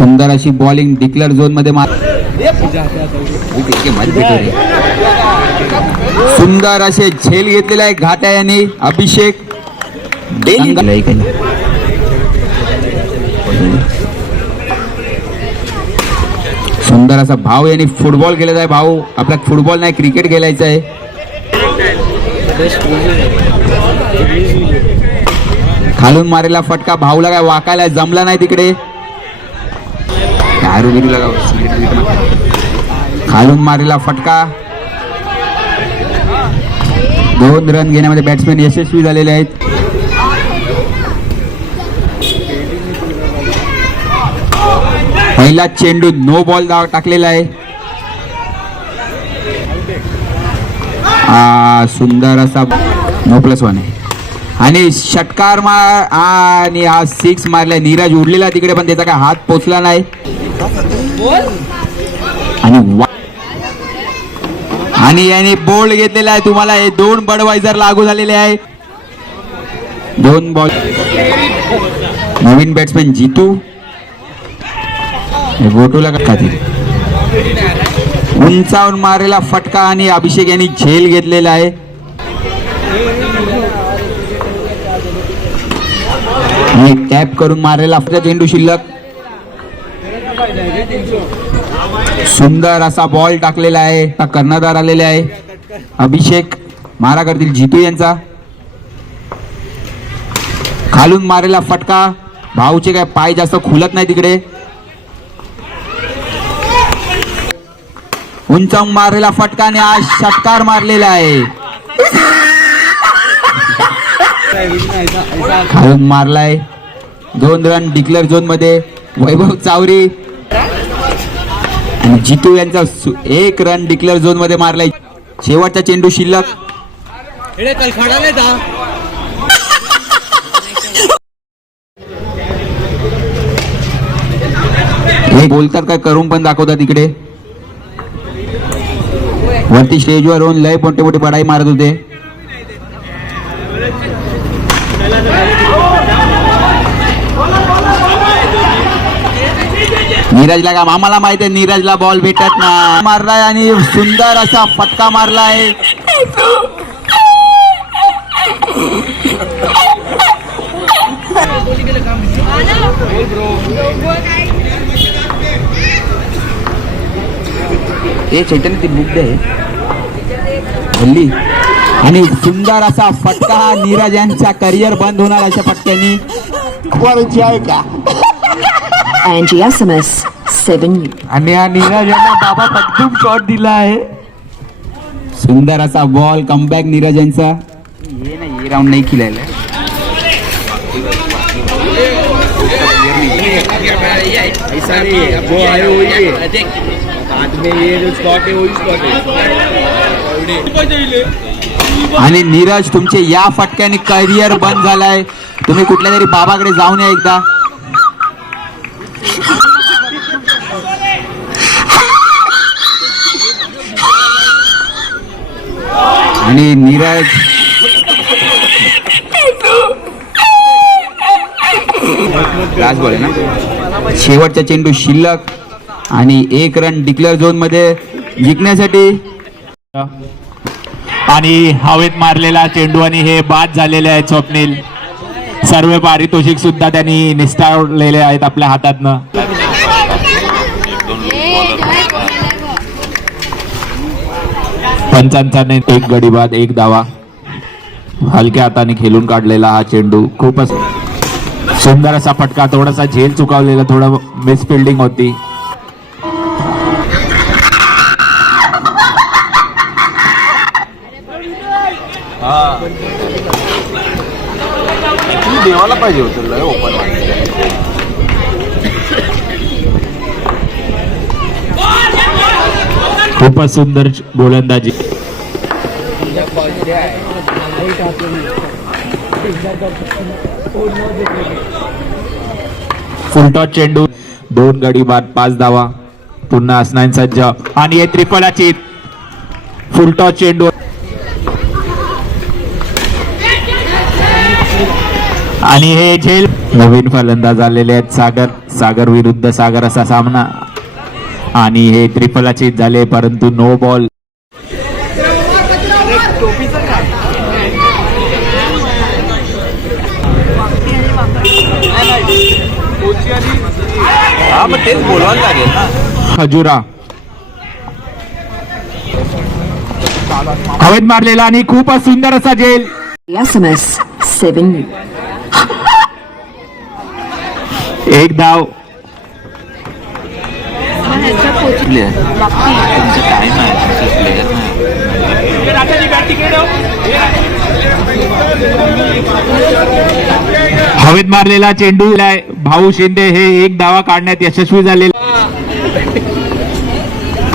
सुंदर अशी bowling declare zone मध्ये सुंदर असे झेल घेतलेला आहे घाटा यांनी. अभिषेक सुंदर असा भाऊ यांनी फुटबॉल केलेला आहे. भाऊ आपला फुटबॉल नाही क्रिकेट खेळायचं आहे. खालून मारेला फटका भाऊला काय वाकायला जमला नाही तिकडे. खालून मारेला फटका. 2 रन घेण्यामध्ये बॅट्समॅन यशस्वी झालेले आहेत. पहिला चेंडू नो बॉल टाकलेला आहे. सुंदर असा नो +1 आहे आणि षटकार मार आणि हा 6 मारलाय. नीरज उडलेला तिकडे पण त्याचा काय हात पोचला नाही. आणि याने बोल्ड घेतलेला आहे. तुम्हाला हे 2 बडवायझर लागू झालेले आहे. 2 बॉल. नवीन बॅट्समॅन जितू गोटूला खातील. उंचावून मारेला फटका आणि अभिषेक यांनी झेल घेतलेला आहे. टॅप करून मारेला चेंडू शिल्लक. सुंदर असा बॉल टाकलेला आहे. कर्णधार आलेले आहे. अभिषेक मारा करतील जितू यांचा. खालून मारेला फटका. भाऊचे काय पाय जास्त खुलत नाही तिकडे. उंचावून मारेला फटका आणि आज षटकार मारलेला आहे. खालून मारलाय. 2 रन डिक्लेअर झोन मध्ये. वैभव चावरी आणि जितू यांचा 1 रन डिक्लेअर झोन मध्ये मारलाय. शेवटचा चेंडू शिल्लक. हे बोलतात काय करून पण दाखवतात तिकडे. वरती स्टेजवर होऊन लय मोठे मोठे बडाई मारत होते. नीरजला का आम्हाला माहित आहे नीरजला बॉल भेटत नाही. मारलाय आणि सुंदर असा फटका मारलाय. हे चैतन्य ती बुक दे हल्ली. आणि सुंदर असा फटका. नीरज यांचा करिअर बंद होणार अशा फटक्यांनी. And SMS 7. आणि हा नीरज यांना बाबा पटकून शॉट दिला आहे. सुंदर असा बॉल कमबॅक नीरज यांचा. ये नाही राऊंड नाही खिलायला. आणि नीरज तुमचे या फटक्याने करिअर बंद झालाय. तुम्ही कुठल्या तरी बाबाकडे जाऊन या एकदा. आणि नीरज लास्ट बॉल आहे ना. शेवटचा चेंडू शिल्लक आणि 1 रन डिक्लेअर झोन मध्ये जिंकण्यासाठी. आणि हवेत मारलेला चेंडू आणि हे बाद झालेले आहेत. स्वप्नील सर्व पारितोषिक सुद्धा त्यांनी निष्ठावलेले आहेत आपल्या हातातनं. पंचांचा 1 गडी बाद 1 धावा. हलक्या हाताने खेळून काढलेला हा चेंडू. खूपच सुंदर असा फटका. थोडासा झेल चुकावलेला. थोडं मिस फिल्डिंग होती. देवाला पाहिजे होतं ओपन. खूपच सुंदर गोलंदाजी. फुलटॉस चेंडू. 2 गडी बाद 5 धावा. पुन्हा असनाईन सज्ज आणि हे त्रिफळाची फुलटॉस चेंडू. आणि हे झेल नवीन फलंदाज आलेले आहेत सागर विरुद्ध सागर असा सामना आणि हे त्रिफलाचीत झाले परंतु नो बॉल. हा मग तेच बोलवायला लागेल ना. खजुरा हवेत मारलेला आणि खूपच सुंदर असा झेल. SMS 7. एक धाव. प्लेअर तुमचं टाइम आहे, तुमचं प्लेअर नाही. हवेत मारलेला चेंडू भाऊ शिंदे हे एक धावा काढण्यात यशस्वी झाले.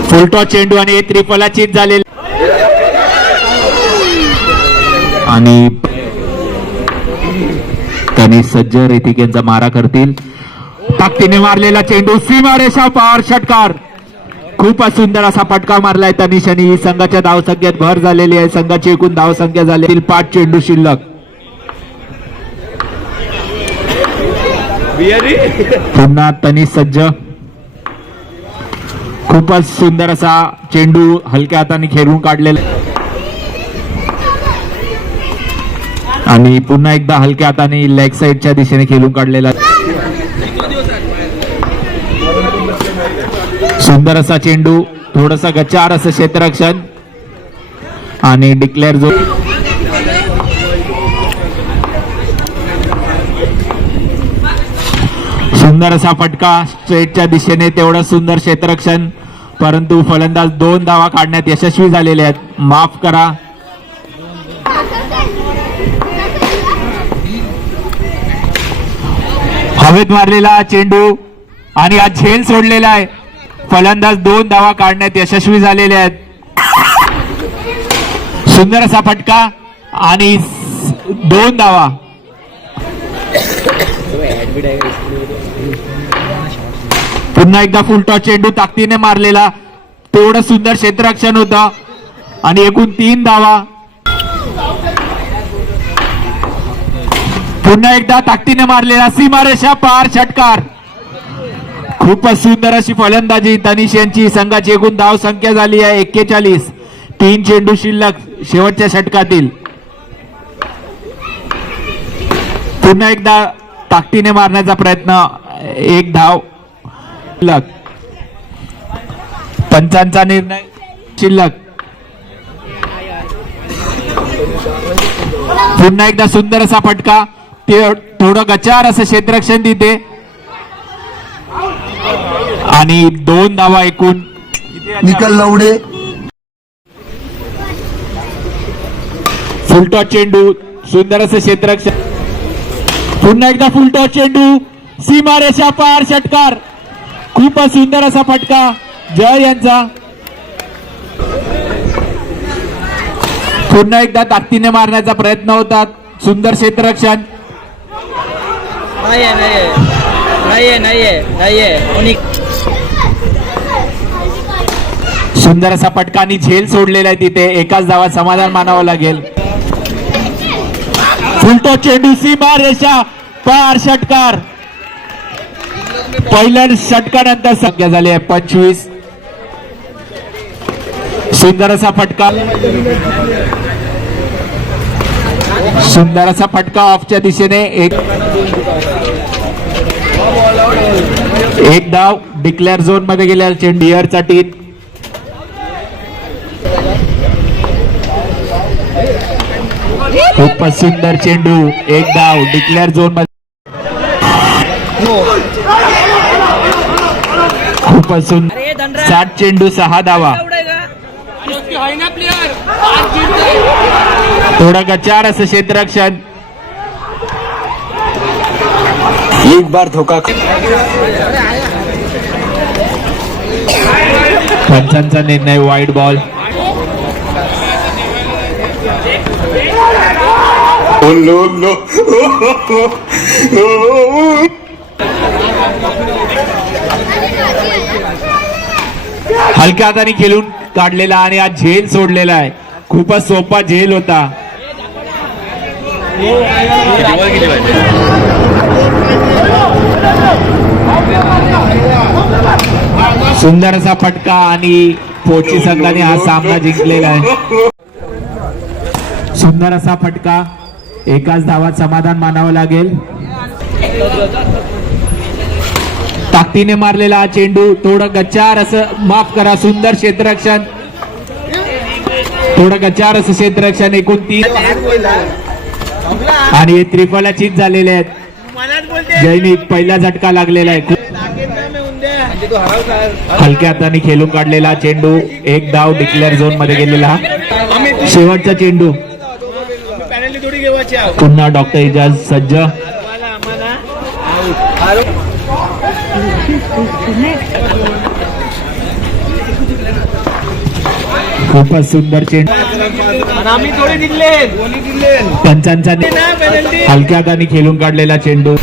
फुलटॉस चेंडू आणि त्रिफलाचीत झाले आणि त्यांनी सज्ज रेतिकेंचा मारा करतील. ताकदीने मारलेला चेंडू सीमारेषा पार षटकार. खूपच सुंदर असा फटका मारलाय तनिष आणि संघाच्या धावसंख्येत भर झालेली आहे. संघाची एकूण धावसंख्या झाली 5 चेंडू शिल्लक. पुन्हा तनिष सज्ज. खूपच सुंदर असा चेंडू हलक्या हाताने खेळून काढलेला आणि पुन्हा एकदा हलक्या हाताने लेग साइडच्या दिशेने खेळून काढलेला. सुंदर असा चेंडू, थोडासा गचार असं क्षेत्ररक्षण आणि डिक्लेअर जो सुंदर असा फटका स्ट्रेटच्या दिशेने, तेवढं सुंदर क्षेत्ररक्षण परंतु फलंदाज 2 धावा काढण्यात यशस्वी झालेले आहेत. माफ करा. हवेत मारलेला चेंडू आणि हा झेल सोडलेला आहे. फलंदाज 2 धावा काढण्यात यशस्वी झालेले आहेत. सुंदर असा फटका आणि 2 धावा. पुन्हा एकदा फुलटॉस चेंडू ताकदीने मारलेला, तेवढं सुंदर क्षेत्ररक्षण होतं आणि एकूण 3 धावा. पुन्हा एकदा ताकदीने मारलेला सीमारेषा पार षटकार. खूपच सुंदर अशी फलंदाजी तनिष यांची. संघाची एकूण धाव संख्या झाली आहे 41. 3 चेंडू शिल्लक शेवटच्या षटकातील. पुन्हा एकदा ताकदीने मारण्याचा प्रयत्न, 1 धाव शिल्लक. पंचांचा निर्णय शिल्लक. पुन्हा एकदा सुंदर असा फटका, ते थोडं गचार असं क्षेत्ररक्षण तिथे आणि 2 धावा एकूण. निकल लवडे. फुलटॉस चेंडू, सुंदर असं क्षेत्ररक्षण. पुन्हा एकदा फुलटॉस चेंडू, सीमारेषा पार षटकार. खूपच सुंदर असा फटका जय यांचा. पुन्हा एकदा ताकदीने मारण्याचा प्रयत्न होता, सुंदर क्षेत्ररक्षण. सुंदर असा फटका आणि झेल सोडलेला आहे तिथे. एकाच धावात समाधान मानावं लागेल. फुलटॉस चेंडू, सीमारेषा पार षटकार. पहिल्या षटकानंतर संख्या झाली आहे 25. सुंदर असा फटका, सुंदर असा फटका ऑफच्या दिशेने. एक धाव. डिक्लेअर झोन मध्ये गेलेला चेंडू डिअरचा टीम. खूपच सुंदर चेंडू, 1 धाव. डिक्लेअर झोन मध्ये खूपच सुंदर 60 चेंडू 6 धावा. थोडा गचार असं क्षेत्ररक्षण. एक बार धोका. पंचांचा निर्णय वाईड बॉल. हलक्या हाताने खेळून काढलेला आणि हा झेल सोडलेला आहे. खूपच सोपा झेल होता. सुंदर असा फटका आणि पोची संघाने हा सामना जिंकलेला आहे. सुंदर असा फटका, एकाच धावात समाधान मानावं लागेल. ताकदीने मारलेला हा चेंडू, थोडं गच्चार असं, माफ करा, सुंदर क्षेत्ररक्षण, थोडं गच्चार असं क्षेत्ररक्षण. एकूण 3 आणि हे त्रिफला चीज झालेले आहेत. जैनिक पहिला झटका लागलेला आहे. हलक्या हाताने खेळून काढलेला चेंडू, एक धाव डिक्लेअर झोन मध्ये गेलेला. शेवटचा चेंडू, पुन्हा डॉक्टर इजाज सज्ज. खूपच सुंदर चेंडू, पंचांचा हलक्या हाताने खेळून काढलेला चेंडू.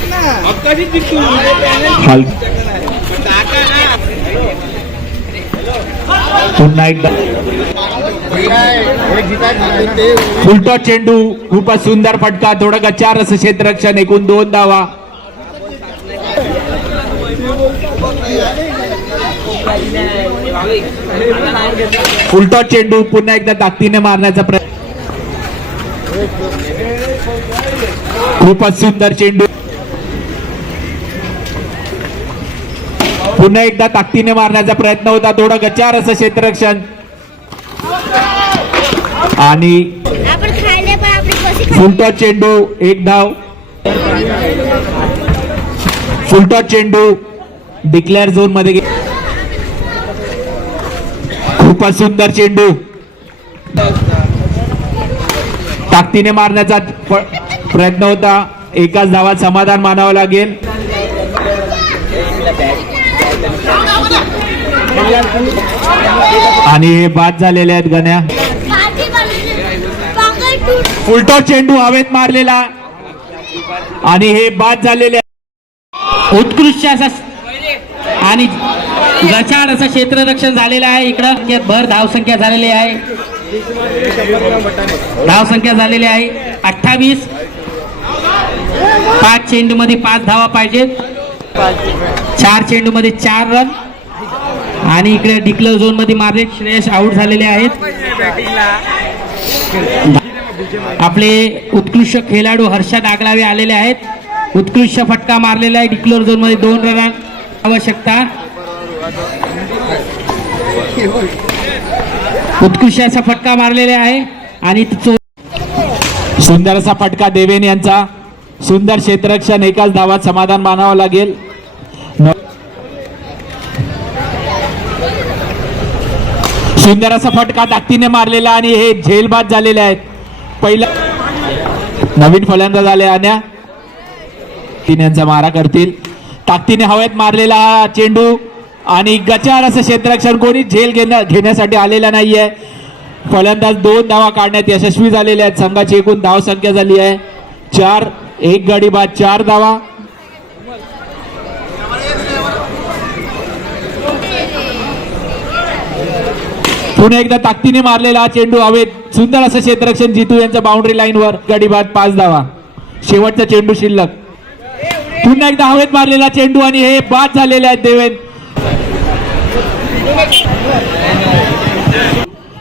पुन्हा एकदा फुलटॉस चेंडू, खूपच सुंदर फटका, थोडं गच्चार असं क्षेत्ररक्षण. एकूण 2 धावा. फुलटॉस चेंडू, पुन्हा एकदा ताकदीने मारण्याचा प्रयत्न. खूपच सुंदर चेंडू, पुन्हा एकदा ताकदीने मारण्याचा प्रयत्न होता, थोडं गच्चार असं क्षेत्ररक्षण. आणि फुलटॉस चेंडू, एक धाव. फुलटॉस चेंडू डिक्लेअर झोन मध्ये. खूपच सुंदर चेंडू, ताकदीने मारण्याचा प्रयत्न होता, एकाच धावात समाधान मानावं लागेल. आणि हे बाद झालेले आहेत गण्या. फुलटॉस चेंडू हवेत मारलेला आणि हे बाद झालेले. उत्कृष्ट असा आणि गचाड असं क्षेत्ररक्षण झालेलं आहे. इकडं भर धावसंख्या झालेली आहे. धावसंख्या झालेली आहे 28. 5 चेंडू मध्ये 5 धावा पाहिजेत. 4 चेंडू मध्ये 4 रन. आणि इकडे डिक्लेअर झोन मध्ये मारले श्रेयस आउट झालेले आहेत. आपले उत्कृष्ट खेळाडू हर्षद आगलावे आलेले आहेत. उत्कृष्ट फटका मारलेला आहे. डिक्लेअर झोन मध्ये 2 रन आवश्यकता. उत्कृष्ट असा फटका मारलेला आहे. आणि सुंदर असा फटका देवेन यांचा, सुंदर क्षेत्ररक्षण, एकाच धावात समाधान मानावं लागेल. सुंदर असा फटका ताकदीने मारलेला आणि हे झेलबाद झालेले आहेत. पहिला नवीन फलंदाज आले आण्या, यांचा मारा करतील. ताकदीने हवेत मारलेला हा चेंडू आणि गचार असं क्षेत्ररक्षण, कोणी झेल घेण्यासाठी आलेला नाहीये. फलंदाज 2 धावा काढण्यात यशस्वी झालेले आहेत. संघाची एकूण धाव संख्या झाली आहे 4. 1 गडी बाद 4 धावा. पुन्हा एकदा ताकदीने मारलेला हा चेंडू हवेत, सुंदर असं क्षेत्ररक्षण. जितू यांच्या बाउंड्री लाईनवर, गडी बाद 5 धावा. शेवटचा चेंडू शिल्लक. पुन्हा एकदा हवेत मारलेला चेंडू आणि हे बाद झालेले आहेत देवेन.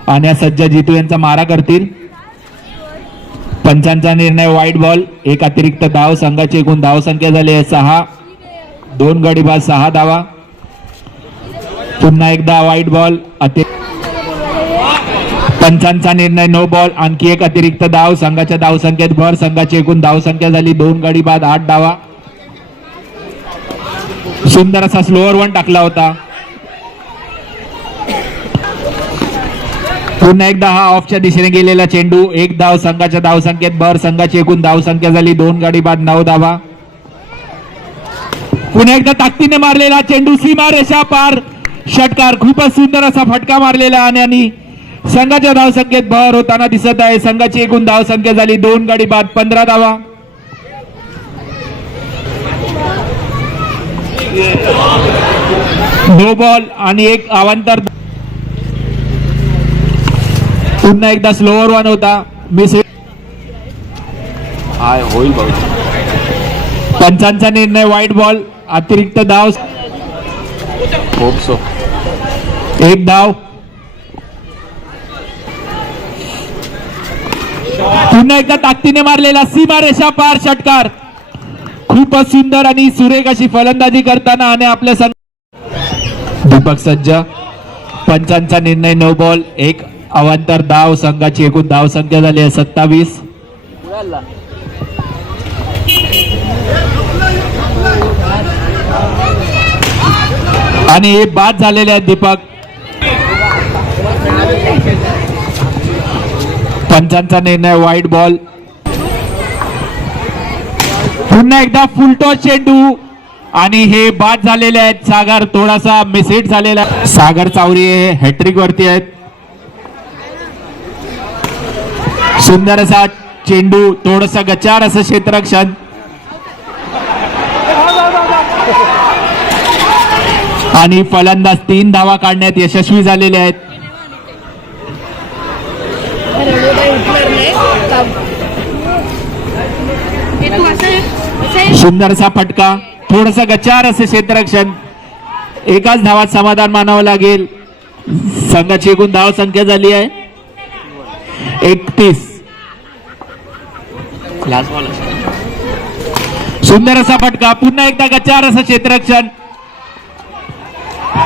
आणि सज्ज जितू यांचा मारा करतील. पंचांचा निर्णय वाईट बॉल, 1 अतिरिक्त धाव. संघाची एकूण धाव संख्या झाली आहे 6. 2 गडी बाद 6 धावा. पुन्हा एकदा वाईट बॉल, पंचांचा निर्णय नो बॉल. आणखी 1 अतिरिक्त धाव. संघाच्या धाव संख्येत भर. संघाची एकूण धाव संख्या झाली 2 गडी बाद 8 धावा. सुंदर असा स्लोअर 1 टाकला होता. पुन्हा एकदा हा ऑफच्या दिशेने गेलेला चेंडू, 1 धाव. संघाच्या धाव संख्येत भर. संघाची एकूण धाव संख्या झाली 2 गडी बाद 9 धावा. पुन्हा एकदा ताकदीने मारलेला चेंडू, सीमा रेषा पार, षटकार. खूपच सुंदर असा फटका मारलेला आणि संघाच्या धाव संख्येत भर होताना दिसत आहे. संघाची एकूण धाव संख्या झाली 2 गडी बाद 15 धावा. नो बॉल आणि 1 अवांतर. पुन्हा एकदा स्लोअर 1 होता, मिस. हाय होईल भाऊ. पंचांचा निर्णय वाईट बॉल, अतिरिक्त धाव, होप सो. एक धाव. पुन्हा एकदा ताकदीने मारलेला सीमारेषा पार षटकार. खूपच सुंदर आणि सुरेख अशी फलंदाजी करताना आणि आपल्या संघ दीपक सज्ज. पंचांचा निर्णय नो बॉल, एक अवांतर धाव. संघाची एकूण धाव संख्या झाली आहे 27. आणि हे बाद झालेले आहेत दीपक. पंचांचा निर्णय वाईट बॉल. पुन्हा एकदा फुलटॉस चेंडू आणि हे बाद झालेले आहेत. सागर थोडासा मिसहिट झालेला. सागर चावरी हे हॅट्रिक वरती आहेत. सुंदर असा चेंडू, थोडसा गचार असं क्षेत्ररक्षण आणि फलंदाज 3 धावा काढण्यात यशस्वी झालेले आहेत. सुंदर असा फटका, थोडासा गचार असे क्षेत्ररक्षण. एकाच धावात समाधान मानावं लागेल. संघाची एकूण धाव संख्या झाली आहे 31. Class ball. सुंदर असा फटका, पुन्हा एकदा गचार असं क्षेत्ररक्षण.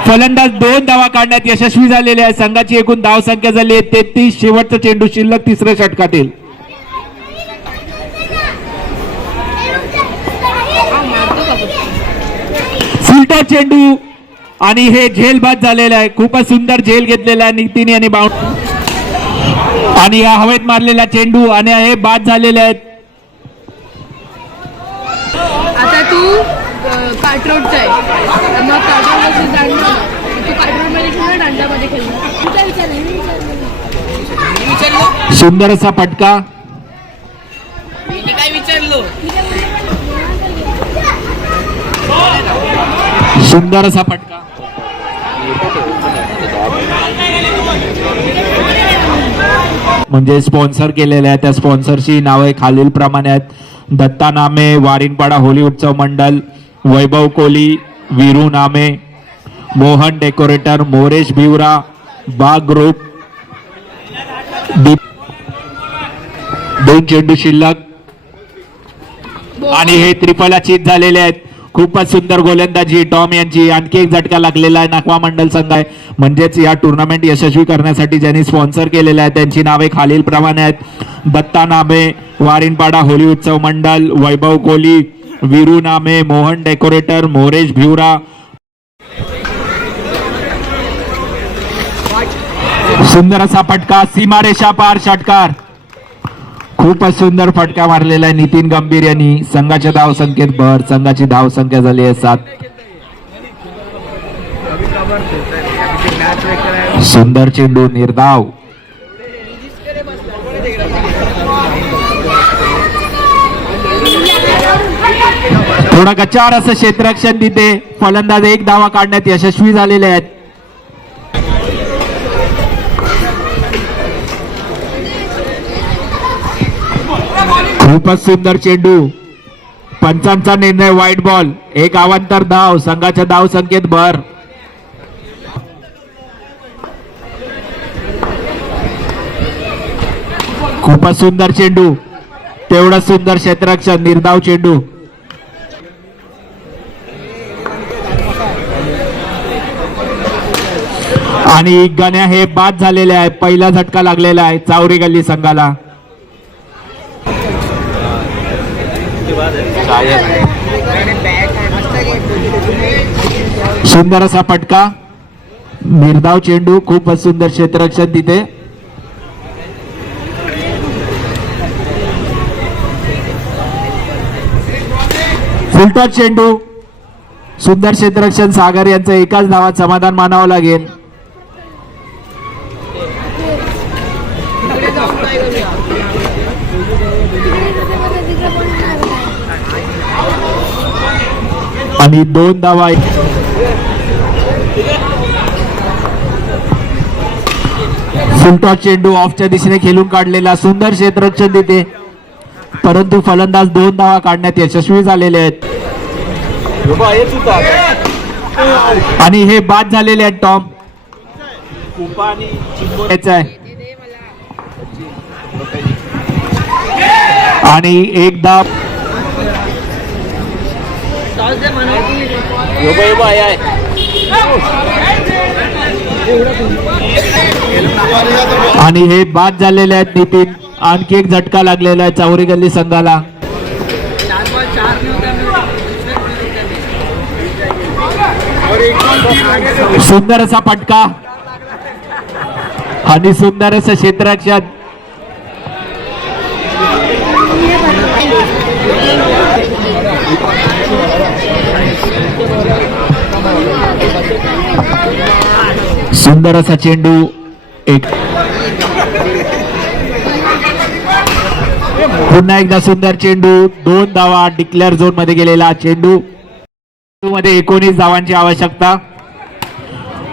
फलंदाज 2 धावा काढण्यात यशस्वी झालेले आहे. संघाची एकूण धाव संख्या झाली आहे 33. शेवटचा चेंडू शिल्लक तिसऱ्या षटकातील. फुलटॉस चेंडू आणि हे झेल बाद झालेलं आहे. खूपच सुंदर झेल घेतलेला आहे नितीन यांनी बाउंड आणि हा हवेत मारलेला चेंडू आणि हे बाद झालेले आहेत. आता तू काटरोडचा आहे, मग काटरोडमध्ये जाणार तू काटरोडमध्ये खेळणार, दांडामध्ये खेळणार. तुझा विचार आहे, मी विचारलं. सुंदर असा फटका, मी काय विचारलो. सुंदर असा फटका. म्हणजे स्पॉन्सर केलेले आहे. त्या स्पॉन्सरची नावे खालील प्रमाणे आहेत: दत्ता नामे, वारिनपाडा होली उत्सव मंडळ, वैभव कोली, वीरू नामे, मोहन डेकोरेटर, मोरेश भिवरा, बाग ग्रुप. 2 चेंडू शिल्लक आणि हे त्रिफला चीत झालेले आहेत. खूपच सुंदर गोलंदाजी टॉम यांची. आणखी एक झटका लागलेला आहे नाकवा मंडल संघ आहे. म्हणजेच या टुर्नामेंट यशस्वी करण्यासाठी ज्यांनी स्पॉन्सर केलेलं आहे त्यांची नावे खालील प्रमाणे आहेत: दत्ता नामे, वारिनपाडा होली उत्सव मंडळ, वैभव कोली, वीरू नामे, मोहन डेकोरेटर, मोरेश भिवरा. सुंदर असा फटका, सीमारेषा पार षटकार. खूपच सुंदर फटका मारलेला आहे नितीन गंभीर यांनी. संघाच्या धाव संख्येत भर. संघाची धाव संख्या झाली आहे 7. सुंदर चेंडू, निर्धाव. थोडा गचार असं क्षेत्ररक्षण तिथे. फलंदाज 1 धावा काढण्यात यशस्वी झालेले आहेत. खूपच सुंदर चेंडू. पंचांचा निर्णय वाईट बॉल, 1 अवांतर धाव. संघाच्या धाव संख्येत भर. खूपच सुंदर चेंडू, तेवढं सुंदर क्षेत्ररक्षण. निर्धाव चेंडू. आणि गण्या हे बाद झालेले आहे. पहिला झटका लागलेला आहे चावरी गल्ली संघाला. सुंदर असा फटका, निर्धाव चेंडू. खूपच सुंदर क्षेत्ररक्षण तिथे. फुलटॉस चेंडू, सुंदर क्षेत्ररक्षण. सागर यांचं एकाच धावात समाधान मानावं लागेल. आणि 2 धावा. फुलटॉस चेंडू ऑफच्या दिशेने खेळून काढलेला. सुंदर क्षेत्ररक्षण तिथे. परंतु फलंदाज 2 धावा काढण्यात यशस्वी झालेले आहेत आणि हे बाद झालेले आहेत. टॉम याचं आहे. आणि एक धाव आणि हे बाद झालेले आहेत. नितीन आणखी एक झटका लागलेला आहे चौरी गल्ली संघाला. सुंदर असा फटका आणि सुंदर असं क्षेत्ररक्षण. सुंदर असा चेंडू. एक पुन्हा एकदा सुंदर चेंडू. 2 धावा. डिक्लेअर झोन मध्ये गेलेला चेंडू. मध्ये 19 धावांची आवश्यकता.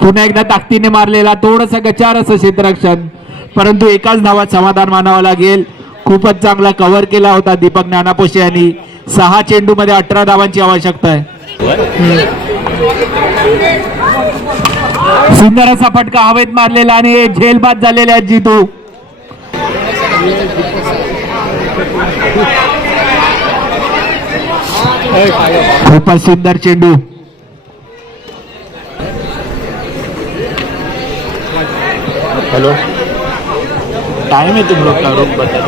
पुन्हा एकदा ताकदीने मारलेला थोडस गचार असं क्षेत्ररक्षण, परंतु एकाच धावात समाधान मानावं लागेल. खूपच चांगला कव्हर केला होता दीपक नानापोशे यांनी. 6 चेंडू मध्ये 18 धावांची आवश्यकता आहे. सुंदर असा फटका हवेत मारलेला आणि झेलबाद झालेले आहेत जितू. खूपच सुंदर चेंडू. हेलो टाइम है तुम लोग का रुक बता.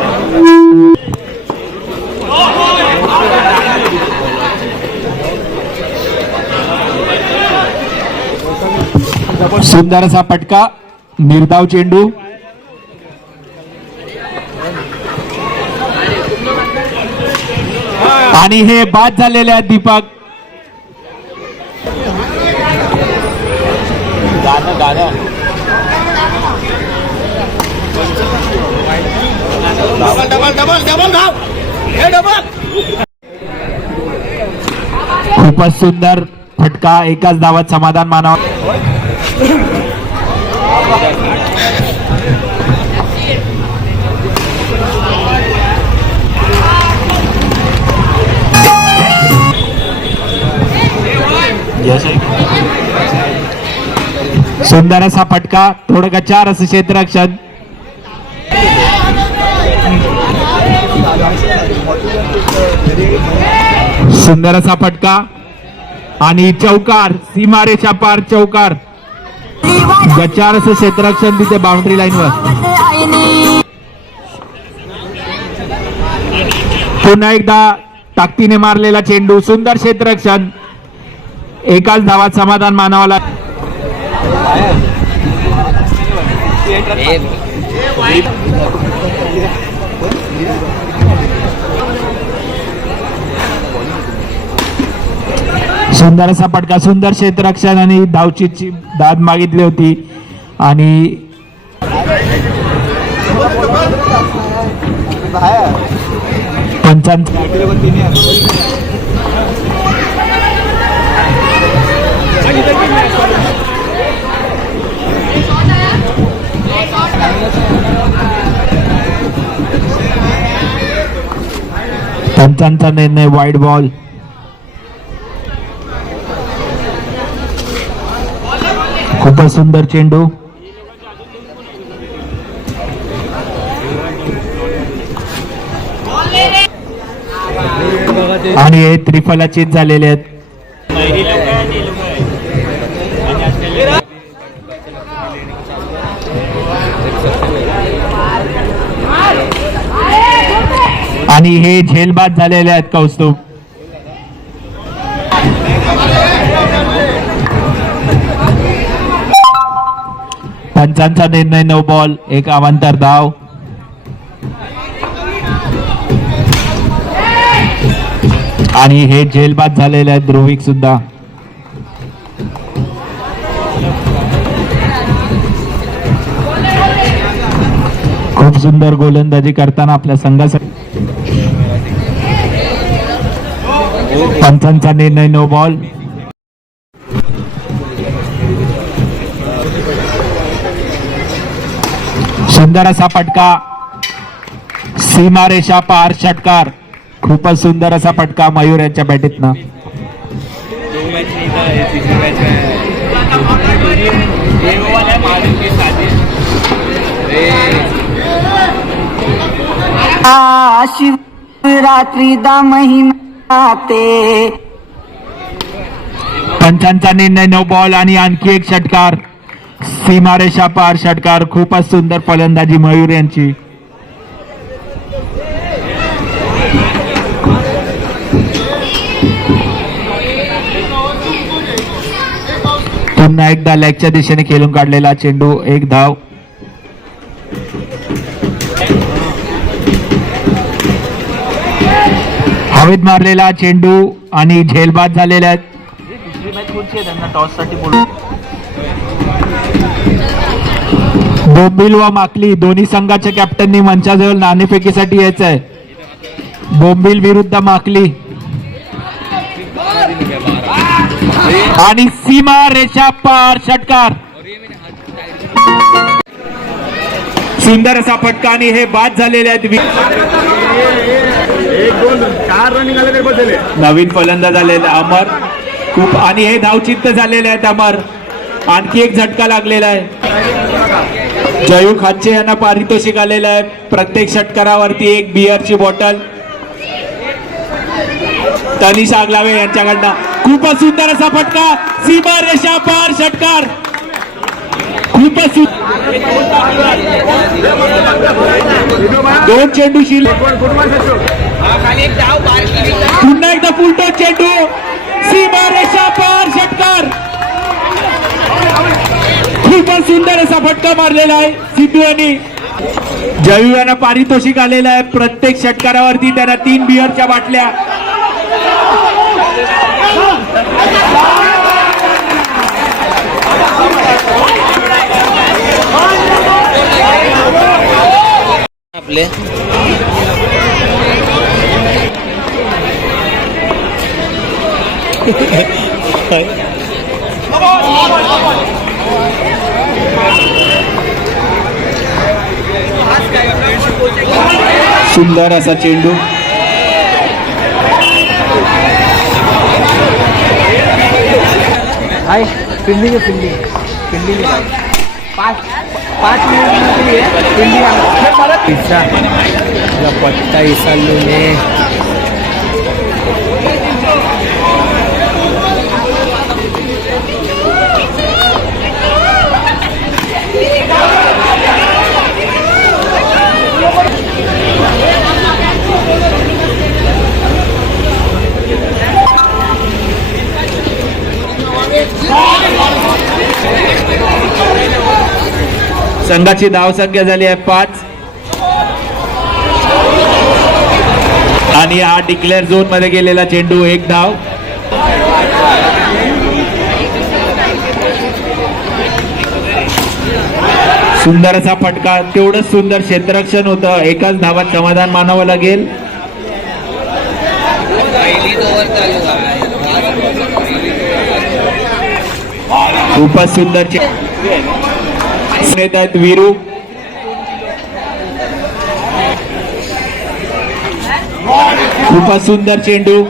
सुंदर असा फटका. निर्धाव चेंडू. आणि हे बाद झालेले आहेत दीपक. गाणं गाणं खूपच सुंदर फटका. एकाच धावात समाधान मानावं. सुंदर असा फटका. थोडं गचार असं क्षेत्ररक्षण. सुंदर असा फटका आणि चौकार. सीमारेषा पार चौकार. गचार असं क्षेत्ररक्षण तिथे बाउंड्री लाईनवर. पुन्हा एकदा ताकदीने मारलेला चेंडू. सुंदर क्षेत्ररक्षण. एकाच धावात समाधान मानावं लागेल. सुंदर असा फटका. सुंदर क्षेत्ररक्षण आणि धावचीची दाद मागितली होती आणि पंचांचा निर्णय वाईड बॉल. खूपच सुंदर चेंडू. आणि हे त्रिफलाचीत झालेले आहेत. आणि हे झेलबाद झालेले आहेत कौस्तुभ. पंचांचा निर्णय 9 बॉल 1 अवांतर धाव. आणि हे झेलबाद झालेले आहेत ध्रुविक सुद्धा. खूप सुंदर गोलंदाजी करताना आपल्या संघासाठी. पंचांचा निर्णय 9 बॉल. सुंदर असा फटका. सीमारेषा पार षटकार. खूपच सुंदर असा फटका मयूर यांच्या बॅटीतनं. शिवरात्री दा महिना ते पंचांचा निर्णय 9 बॉल आणि आणखी एक षटकार. सीमारेषा पार षटकार. खूपच सुंदर फलंदाजी मयूर यांची. पुन्हा एकदा लेगच्या दिशेने खेळून काढलेला चेंडू. 1 धाव. हवेत मारलेला चेंडू आणि झेलबाद झालेल्या आहेत. बोंबिल व माकली दोन्ही संघाच्या कॅप्टननी मंचाजवळ नाणेफेकीसाठी यायचं आहे. बोंबिल विरुद्ध माकली आणि सीमा रेषा पार षटकार. सुंदर असा फटका आणि हे बाद झालेले आहेत. नवीन फलंदाज झालेला अमर. खूप आणि हे धावचित्त झालेले आहेत अमर. आणखी एक झटका लागलेला आहे. जयू खाचे यांना पारितोषिक आलेलं आहे. प्रत्येक षटकारावरती 1 बिअरची बॉटल. तनिष आगलावे यांच्याकडनं खूपच सुंदर असा फटका. सीमा रेषा पार षटकार. खूपच 2 चेंडू शिल्लक. पुन्हा एकदा फुलटो चेंडू. सीमा रेषा पार षटकार. खूपच सुंदर असा फटका मारलेला आहे सिद्धू यांनी. जयू यांना पारितोषिक आलेलं आहे. प्रत्येक षटकारावरती त्यांना 3 बिअरच्या बाटल्या. आपले सुंदर असा चेंडू. पट्टा इसालू ने संघाची धाव संख्या झाली आहे 5 आणि हा डिक्लेअर झोन मध्ये गेलेला चेंडू. 1 धाव. सुंदर असा फटका. तेवढंच सुंदर क्षेत्ररक्षण होतं. एकाच धावात समाधान मानावं लागेल. खूपच सुंदर येत आहेत वीरू. खूपच सुंदर चेंडू.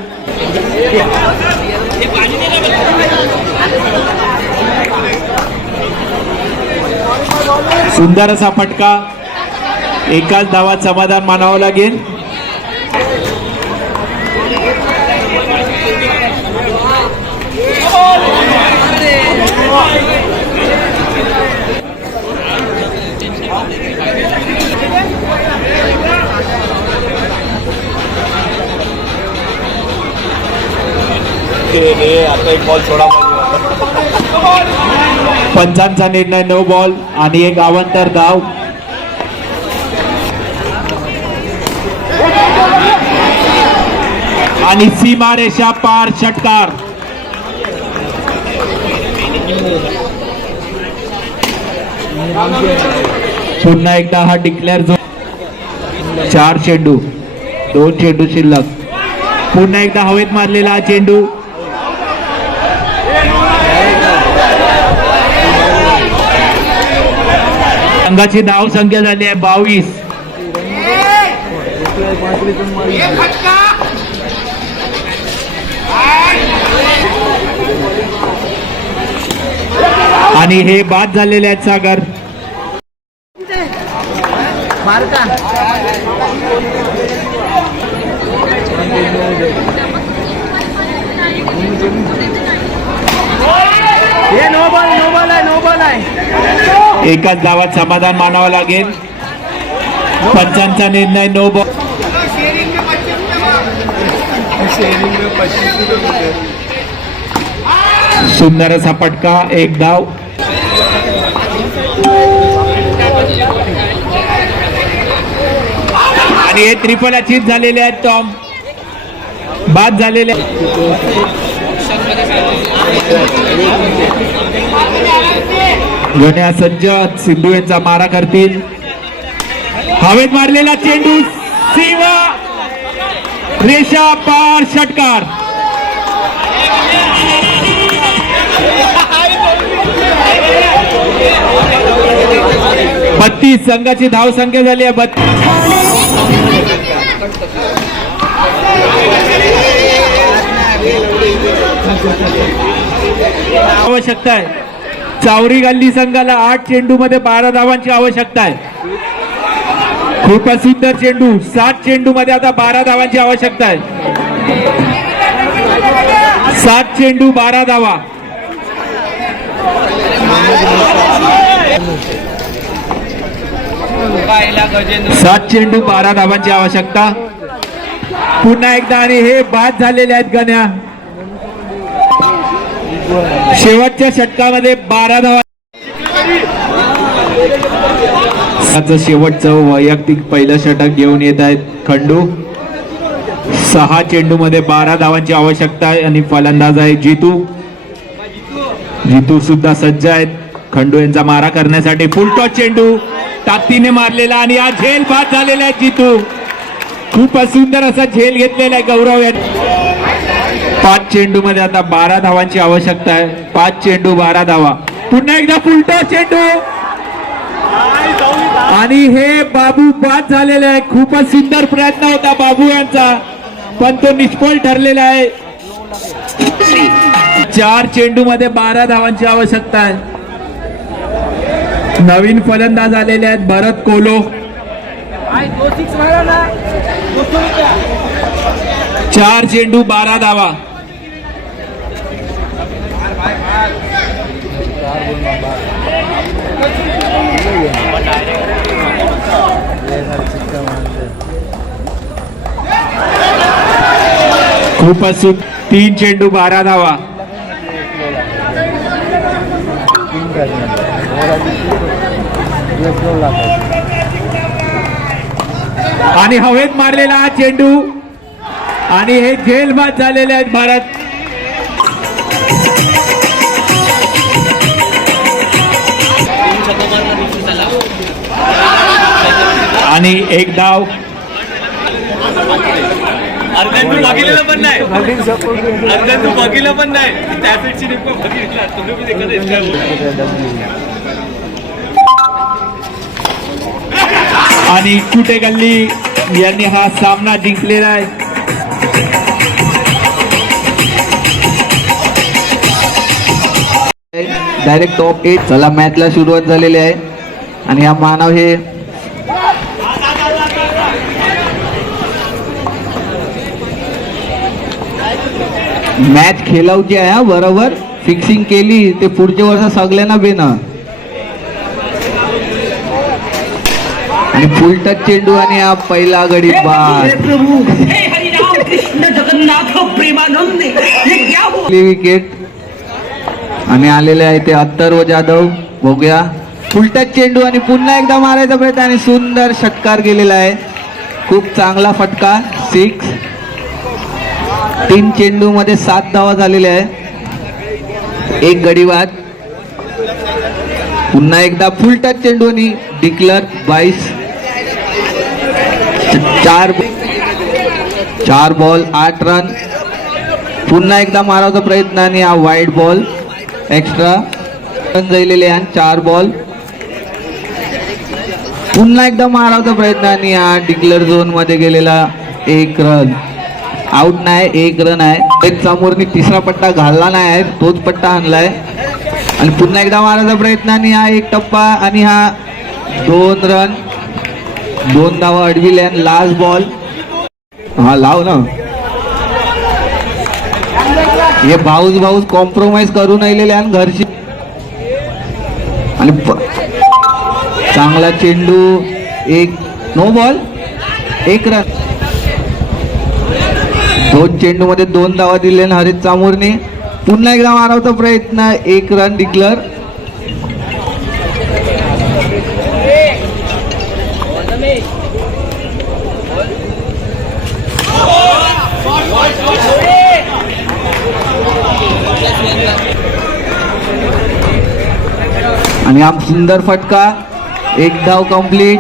सुंदर असा फटका. एकाच धावात समाधान मानावं लागेल. आता 1 बॉल सोडा. पंचांचा निर्णय 9 बॉल आणि 1 अवांतर धाव. आणि सीमारेषा पार षटकार. पुन्हा एकदा हा डिक्लेअर झोन. 4 चेंडू 2 चेंडू शिल्लक. पुन्हा एकदा हवेत मारलेला हा चेंडू. संघाची धाव संख्या झाली आहे 22. आणि हे बाद झालेले आहेत सागर. एकाच धावात समाधान मानावं लागेल. पंचांचा निर्णय नो बॉल. सुंदर असा फटका, एक धाव. आणि हे त्रिफल अचीव झालेले आहेत. टॉम बाद झालेले. गण्या सज्ज, सिंधू यांचा मारा करतील. हवेत मारलेला चेंडू सीमा रेषा पार, षटकार. बत्तीस संघाची धाव संख्या झाली आहे. आवश्यकता आहे. चावरी गल्ली संघाला 8 चेंडू मध्ये 12 धावांची आवश्यकता आहे. खूपच सुंदर चेंडू. 7 चेंडू मध्ये आता 12 धावांची आवश्यकता आहे. 7 चेंडू 12 धावा. सात चेंडू 12 धावांची आवश्यकता. पुन्हा एकदा आणि हे बाद झालेले आहेत गण्या. शेवटच्या षटकामध्ये 12 धावा. शेवटचं वैयक्तिक पहिलं षटक घेऊन येत आहेत खंडू. 6 चेंडू मध्ये 12 धावांची आवश्यकता आहे आणि फलंदाज आहे जितू. जितू सुद्धा सज्ज आहेत खंडू यांचा मारा करण्यासाठी. फुलटॉस चेंडू ताकदीने मारलेला आणि हा झेल बाद झालेला आहे. जितू खूपच सुंदर असा झेल घेतलेला आहे गौरव यांनी. 5 चेंडू मध्ये आता 12 धावांची आवश्यकता आहे. 5 चेंडू 12 धावा. पुन्हा एकदा फुलटॉस चेंडू आणि हे बाबू बाद झालेले आहे. खूपच सुंदर प्रयत्न होता बाबू यांचा, पण तो निष्फळ ठरलेला आहे. 4 चेंडू मध्ये 12 धावांची आवश्यकता आहे. नवीन फलंदाज आलेले आहेत भरत कोलो. 4 चेंडू 12 धावा. खूपच 3 चेंडू 12 धावा. आणि हवेत मारलेला हा चेंडू आणि हे झेल बाद झालेले आहेत भारत. आणि एक धाव. अर्ध्यातून बघितलेलं पण नाही. अर्ध्यातून बघितलं पण नाही. त्या पीठची निघून बघितला तुम्ही आणि कुठे गल्ली यांनी हा सामना जिंकलेला आहे. Direct top 8. चला मॅचला सुरुवात झालेली आहे आणि हा मानव हे मॅच खेळावची आहे. बरोबर फिक्सिंग केली ते पुढच्या वर्ष सगळ्यांना बेना. आणि फुल टच चेंडू आणि हा पहिला गडी बाद. विकेट आणि आलेले आहे ते अथर्व जाधव. बघूया फुल टच चेंडू आणि पुन्हा एकदा मारायचा प्रयत्न आणि सुंदर षटकार गेलेला आहे. खूप चांगला फटका. 6. 3 चेंडू मध्ये 7 धावा झालेल्या आहे. एक गडी बाद. पुन्हा एकदा फुल टच चेंडू आणि डिक्लर 22. 4 ball 8 run. पुन्हा एकदा मारायचा प्रयत्न आणि हा वाईड बॉल एक्स्ट्रा रन झालेले आहे. 4 बॉल पुन्हा एकदा मारायचा प्रयत्न आणि हा डिक्लेअर झोन मध्ये गेलेला 1 रन. आउट नाही, 1 रन आहे. एक समोरनी तिसरा पट्टा घालला नाही आहे, तोच पट्टा आणलाय. आणि पुन्हा एकदा मारायचा प्रयत्न आणि हा 1 टप्पा आणि हा 2 रन. 2 धावा अडविल्या. Last ball. हा लाव ना. हे भाऊस कॉम्प्रोमाइज करून राहिलेले आणि घरची. आणि चांगला चेंडू. 1 नो बॉल, 1 रन. 2 चेंडू मध्ये 2 धावा दिले हरित चामूरने. पुन्हा एकदा मारायचा प्रयत्न. 1 रन डिक्लेअर. आणि हा सुंदर फटका. 1 धाव complete.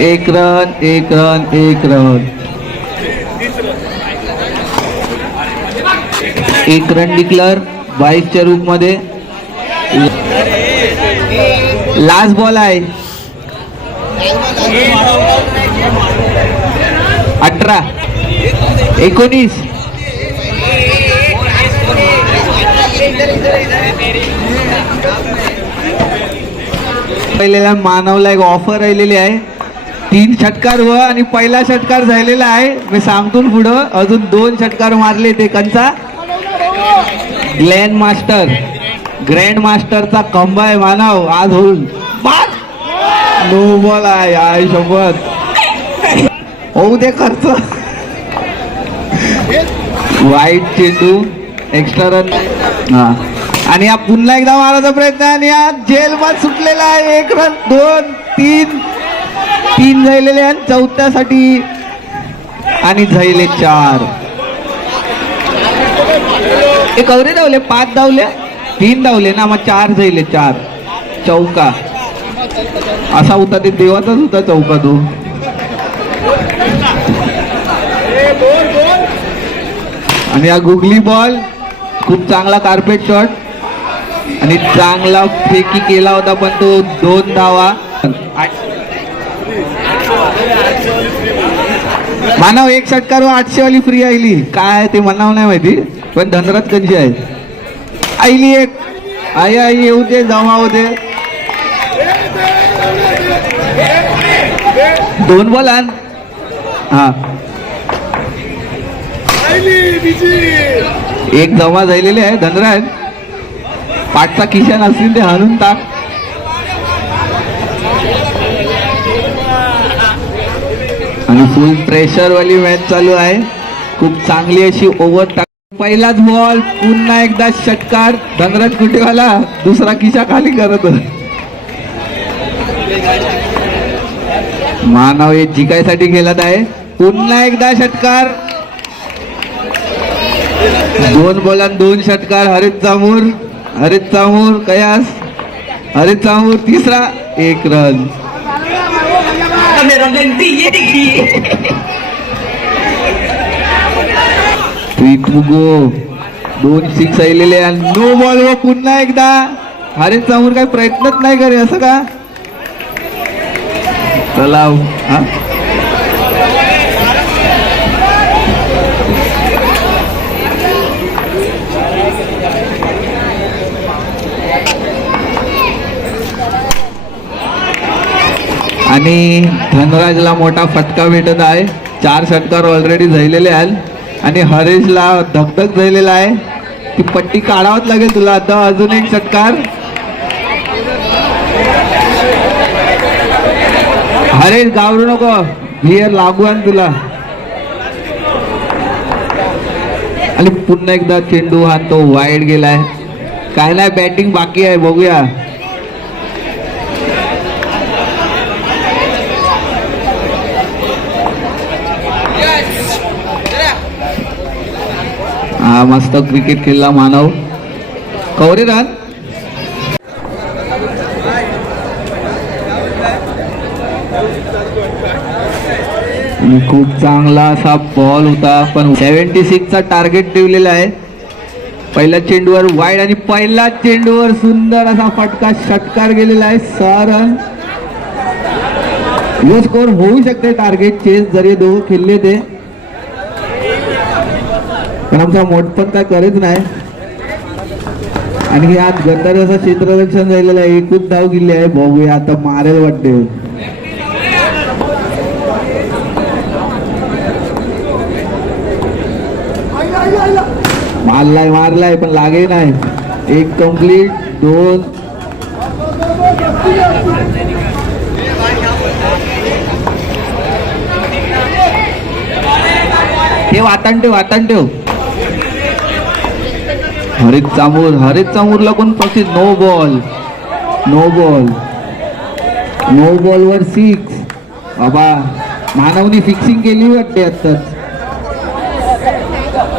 1 run, 1 run, 1 run. 1 run declare 22च्या रूप मध्ये. लास्ट बॉल आहे. 18 19. पहिल्याला मानवला एक ऑफर राहिलेली आहे. 3 षटकार व आणि पहिला षटकार झालेला आहे. मी सांगतो पुढं अजून 2 षटकार मारले. ते कंचा ग्रँड मास्टरचा खंबा आहे मानव. आज होईल नो बॉल आहे. आई शपथ होऊ दे खर्च. वाईट चेंडू. Extra run. हा आणि हा पुन्हा एकदा मारायचा प्रयत्न आणि हा जेल मध्ये सुटलेला आहे. 1 रन. 2 3 झालेले आणि चौथ्यासाठी आणि झाले 4. एक कवरे धावले, 5 धावले, 3 धावले ना, मग 4 झाले. 4 चौका असा होता. ते देवाचाच होता चौका तो. आणि हा गुगली बॉल. खूप चांगला कार्पेट शॉट आणि चांगला फेकी केला होता पण तो 2 धावा. मानव 1 षटकार 800 वाली फ्री आईली. काय ते म्हणावं नाही माहिती पण धनरात कशी आहे आईली. 1 आई आई येऊ दे, जमा होते. 2 बॉल आण. हा 1 जमा झालेले आहे. धनराज पाठचा किशन असतील ते हाणून टाक. आणि फुल प्रेशर वाली मॅच चालू आहे. खूप चांगली अशी ओव्हर टाक. पहिलाच बॉल. पुन्हा एकदा षटकार. धनराज कुठेवाला दुसरा किशा खाली करत. मानव हे जिकायसाठी खेळत आहे. पुन्हा एकदा षटकार. 2 बॉलांत 2 षटकार. हरित चामूर कयास. हरित चामूर तिसरा. 1 रन. गो 2 6 आलेले आणि नो बॉल. व पुन्हा एकदा हरित चामूर काही प्रयत्नच नाही करे असं का. चला हा आणि धनराजला मोठा फटका भेटत आहे. 4 षटकार ऑलरेडी झालेले आहेत आणि हरेशला धगधग झालेला आहे. ती पट्टी काढावंच लागेल तुला आता. अजून 1 षटकार. हरेश घाबरू नको, बियर लागू आहे तुला. आणि पुन्हा एकदा चेंडू हा तो वाईड गेलाय. काय नाही, बॅटिंग बाकी आहे, बघूया. हा मस्त क्रिकेट खेळला मानव. कवरे रन. खूप चांगला असा बॉल होता पण 76 चा टार्गेट ठेवलेला आहे. पहिल्या चेंडूवर वाईड आणि पहिल्या चेंडूवर सुंदर असा फटका षटकार गेलेला आहे. 6 रन. यो स्कोर होऊ शकते टार्गेट चेस जरी दोघं खेळले ते, पण आमचा मोठपण काय करत नाही. आणि आज गंधार असं क्षेत्ररक्षण झालेलं आहे, एकूच धाव गेली आहे. बघूया आता मारेल वाटते. मारलाय पण लागे नाही. एक कंप्लीट, 2. ठेव वातान ठेव. हरित चामूरला कोण पक्षी. नो बॉल वर 6. बाबा मानवनी फिक्सिंग केली वाटते आत्ताच.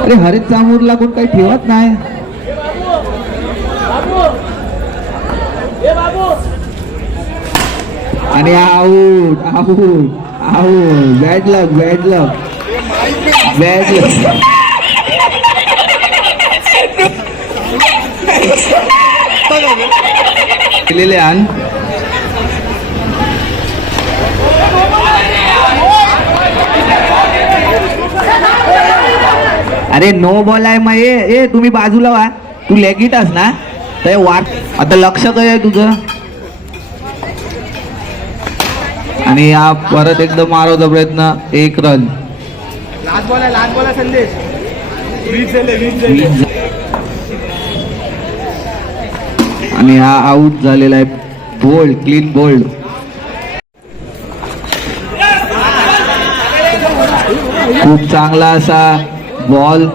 अरे हरित चामूरला कोण काही ठेवत नाही. आणि आऊट. बॅड लक. केलेले आण. अरे नो बॉल आहे मग. ए तुम्ही बाजूला व्हा. तू लेगिटास ना तर वाट. आता लक्ष काय आहे तुझं. आणि हा परत एकदम मारवचा प्रयत्न. 1 रन. लास्ट बॉल आहे संदेश. आणि हा आउट झालेला आहे. Bold, clean bold. खूप चांगला असा बॉल.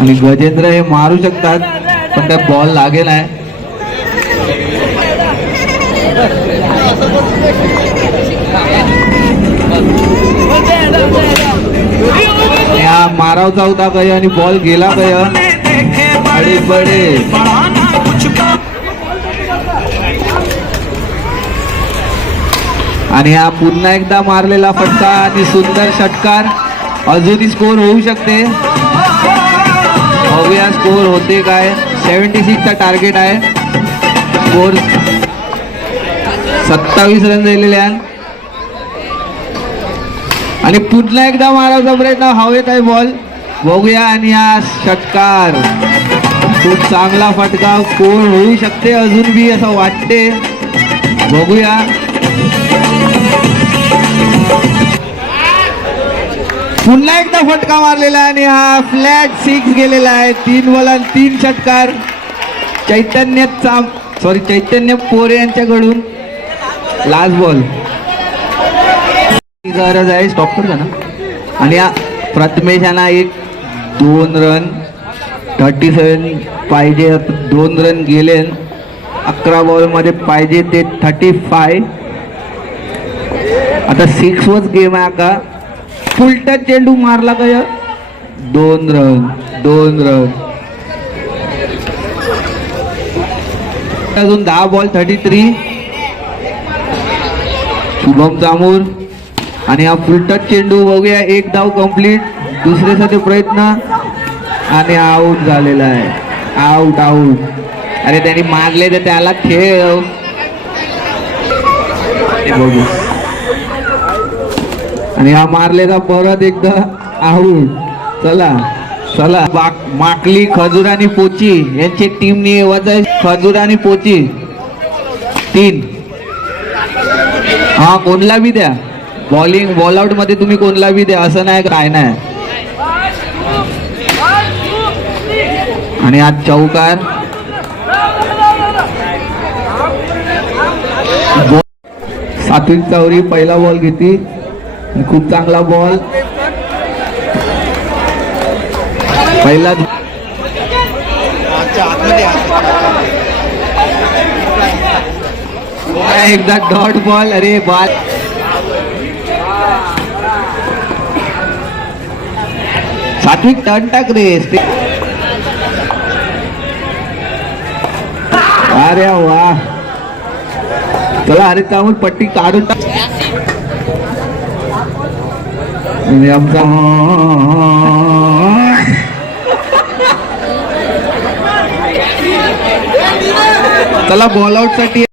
आणि गजेंद्र हे मारू शकतात पण त्या बॉल लागेल आहे. हा मारावचा होता काय आणि बॉल गेला काय. बडे बडे. आणि हा पुन्हा एकदा मारलेला फटका आणि सुंदर षटकार. अजूनही स्कोर होऊ शकते. बघूया स्कोर होते काय. 76 चा टार्गेट आहे. स्कोर 27 रन झालेले आहेत. आणि पुन्हा एकदा मारायचा प्रयत्न. हवेत आहे बॉल. बघूया आणि हा षटकार. खूप चांगला फटका. स्कोर होऊ शकते अजून बी असं वाटते. बघूया. पुन्हा एकदा फटका मारलेला आणि हा फ्लॅट 6 गेलेला आहे. 3 बॉल 3 षटकार. चैतन्य पोरे यांच्याकडून लास्ट बॉल. गरज आहे. स्टॉप कर ना. आणि हा प्रथमेश यांना 2 रन. 37 पाहिजे. 2 रन गेले. 11 बॉल मध्ये पाहिजे ते 35. आता 6 वच गेम आहे का. फुल टच चेंडू मारला काय. 2 रन. अजून 10 बॉल 33. शुभम चामूर. आणि हा फुल टच चेंडू. बघूया. 1 धाव कंप्लीट. दुसऱ्यासाठी प्रयत्न आणि आऊट झालेला आहे. आऊट. अरे त्यांनी मारले तर त्याला खेळ. बघू. आणि हा मारलेला परत एकदा आऊट. चला माकली, खजूर आणि पोची यांची टीमने वाजाय. खजूर आणि पोची 3. हा कोणला बी द्या. बॉलिंग बॉल आउट मध्ये तुम्ही कोणला बी द्या. असं नाही काय नाही. आणि आज चौकार. सात्विक चौरी पहिला बॉल घेतली. खूप चांगला बॉल. पहिला एकदा डॉट बॉल. अरे बॉल. सात्विक टर्न टाक रे. अरे वा. चला अरे त्यामुळे पट्टी काढून टाक. आमचा चला बॉल आउट साठी